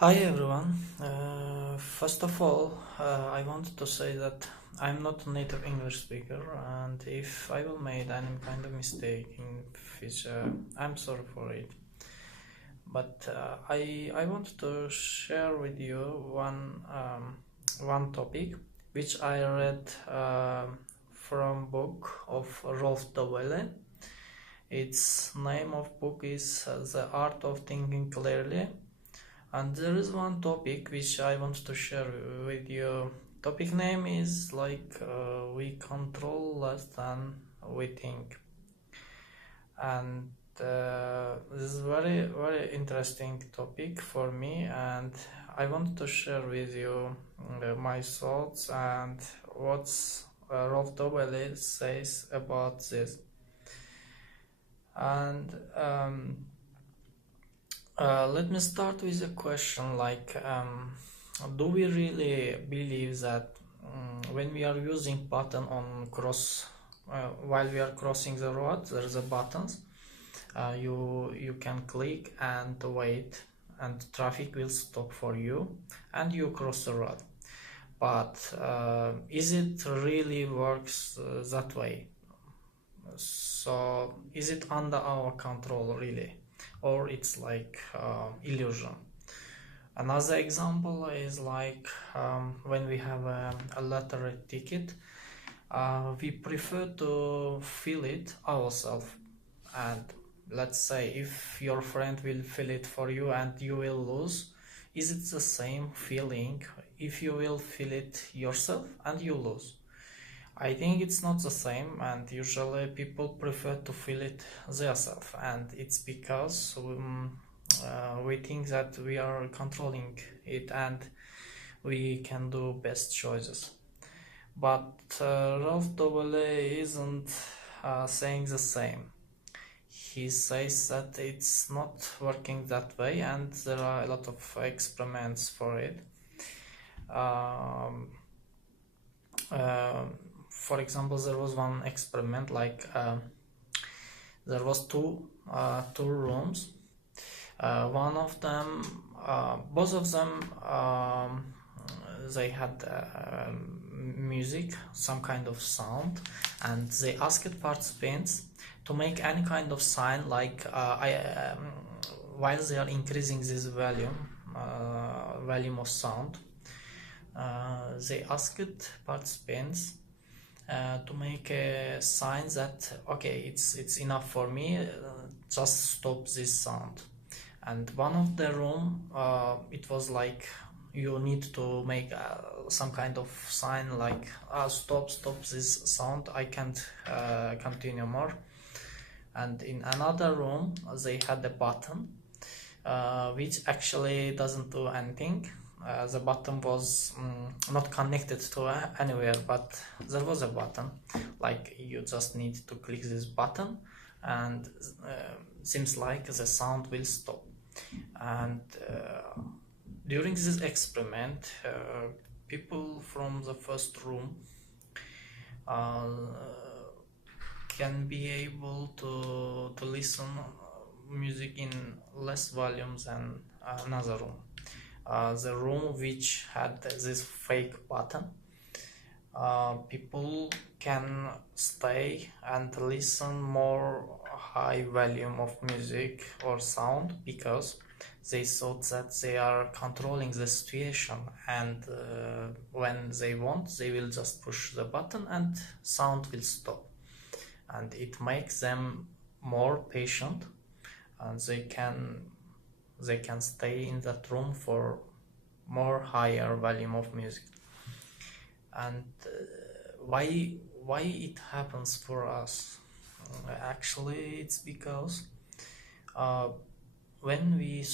Hi everyone. First of all, I wanted to say that I'm not a native English speaker, and if I will make any kind of mistake in future, I'm sorry for it. But I want to share with you one topic which I read from book of Rolf Dawele. Its name of book is The Art of Thinking Clearly. And there is one topic which I want to share with you. Topic name is we control less than we think, and this is very interesting topic for me, and I want to share with you my thoughts and what's Rolf Dobele says about this. And let me start with a question do we really believe that when we are using button on cross while we are crossing the road, there is a buttons, you can click and wait, and traffic will stop for you and you cross the road. But is it really works that way? So is it under our control really, or it's like illusion? Another example is when we have a lottery ticket, we prefer to fill it ourselves. And let's say if your friend will fill it for you and you will lose, is it the same feeling if you will fill it yourself and you lose? I think it's not the same, and usually people prefer to feel it themselves, and it's because we think that we are controlling it and we can do best choices. But Ralph Dobele isn't saying the same. He says that it's not working that way, and there are a lot of experiments for it. For example, there was one experiment there was two rooms. One of them, both of them, they had music, some kind of sound, and they asked participants to make any kind of sign while they are increasing this volume of sound. They asked participants to make a sign that okay, it's enough for me, just stop this sound. And one of the room, it was like you need to make some kind of sign like stop this sound, I can't continue more. And in another room they had a button which actually doesn't do anything. The button was not connected to anywhere, but there was a button, like you just need to click this button and seems like the sound will stop. And during this experiment, people from the first room can be able to listen music in less volume than another room. The room which had this fake button, people can stay and listen more high volume of music or sound because they thought that they are controlling the situation, and when they want, they will just push the button and sound will stop, and it makes them more patient, and they can stay in that room for more higher volume of music. And why it happens for us? Actually, it's because when we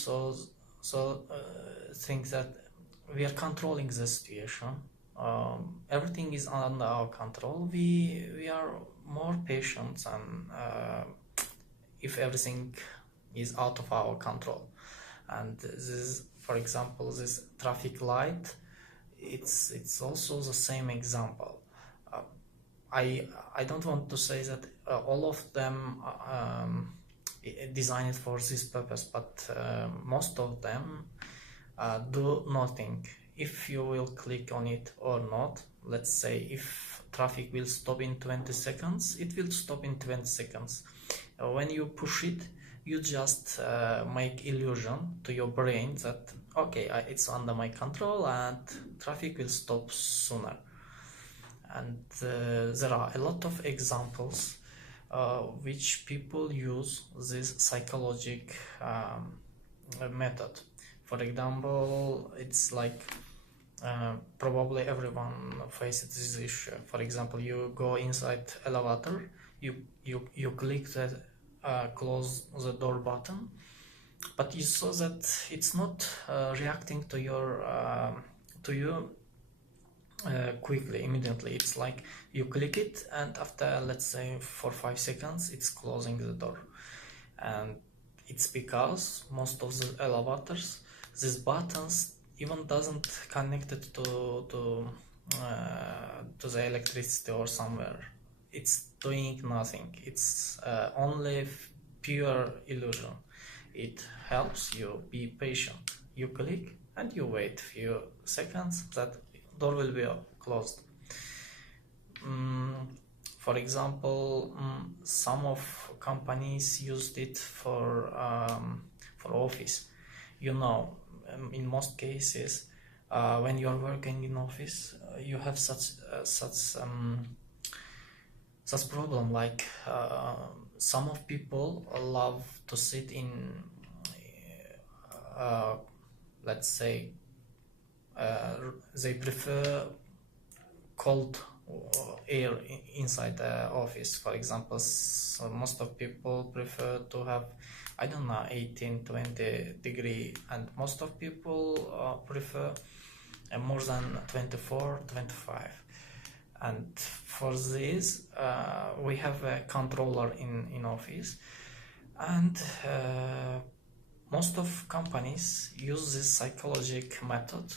think that we are controlling the situation, everything is under our control, we are more patient than if everything is out of our control. And this, for example, this traffic light, it's also the same example. I don't want to say that all of them designed for this purpose, but most of them do nothing. If you will click on it or not, let's say if traffic will stop in 20 seconds, it will stop in 20 seconds. When you push it, you just make illusion to your brain that okay, it's under my control and traffic will stop sooner. And there are a lot of examples which people use this psychological method. For example, it's like probably everyone faces this issue. For example, you go inside elevator, you click the close the door button, but you saw that it's not reacting to you quickly, immediately. It's like you click it and after, let's say, 4-5 seconds it's closing the door. And it's because most of the elevators, these buttons even doesn't connect it to the electricity or somewhere. It's doing nothing. It's only pure illusion. It helps you be patient. You click and you wait few seconds, that door will be closed. For example, some of companies used it for office. You know, in most cases, when you are working in office, you have such problem, like some of people love to sit in let's say they prefer cold air inside the office. For example, so most of people prefer to have, I don't know, 18-20 degree, and most of people prefer more than 24-25. And for this we have a controller in office, and most of companies use this psychological method,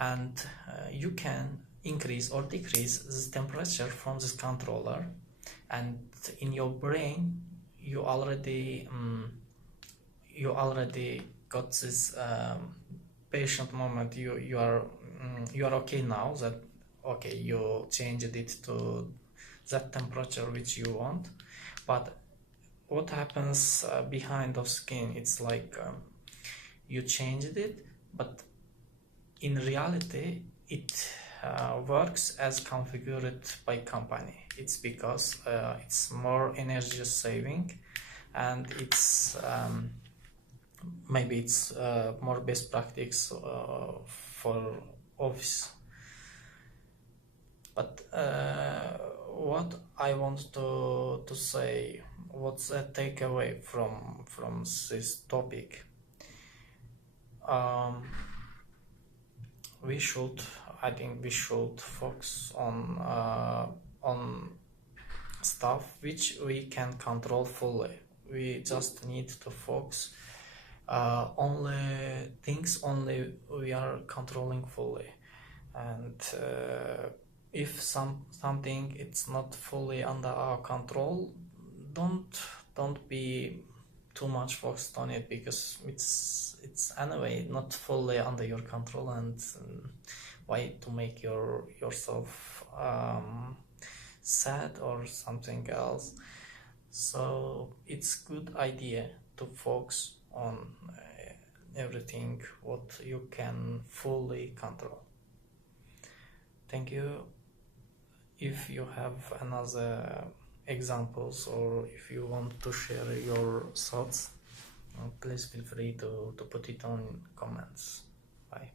and you can increase or decrease the temperature from this controller, and in your brain you already got this patient moment. You are okay now, that okay, you changed it to that temperature which you want. But what happens behind the skin, it's like you changed it, but in reality it works as configured by company. It's because it's more energy saving, and it's maybe it's more best practice for office. But what I want to say, what's a takeaway from this topic? I think we should focus on stuff which we can control fully. We just need to focus only things we are controlling fully. And if something it's not fully under our control, don't be too much focused on it, because it's anyway not fully under your control, and why to make yourself sad or something else. So it's good idea to focus on everything what you can fully control. Thank you. If you have another examples, or if you want to share your thoughts, please feel free to put it on comments. Bye.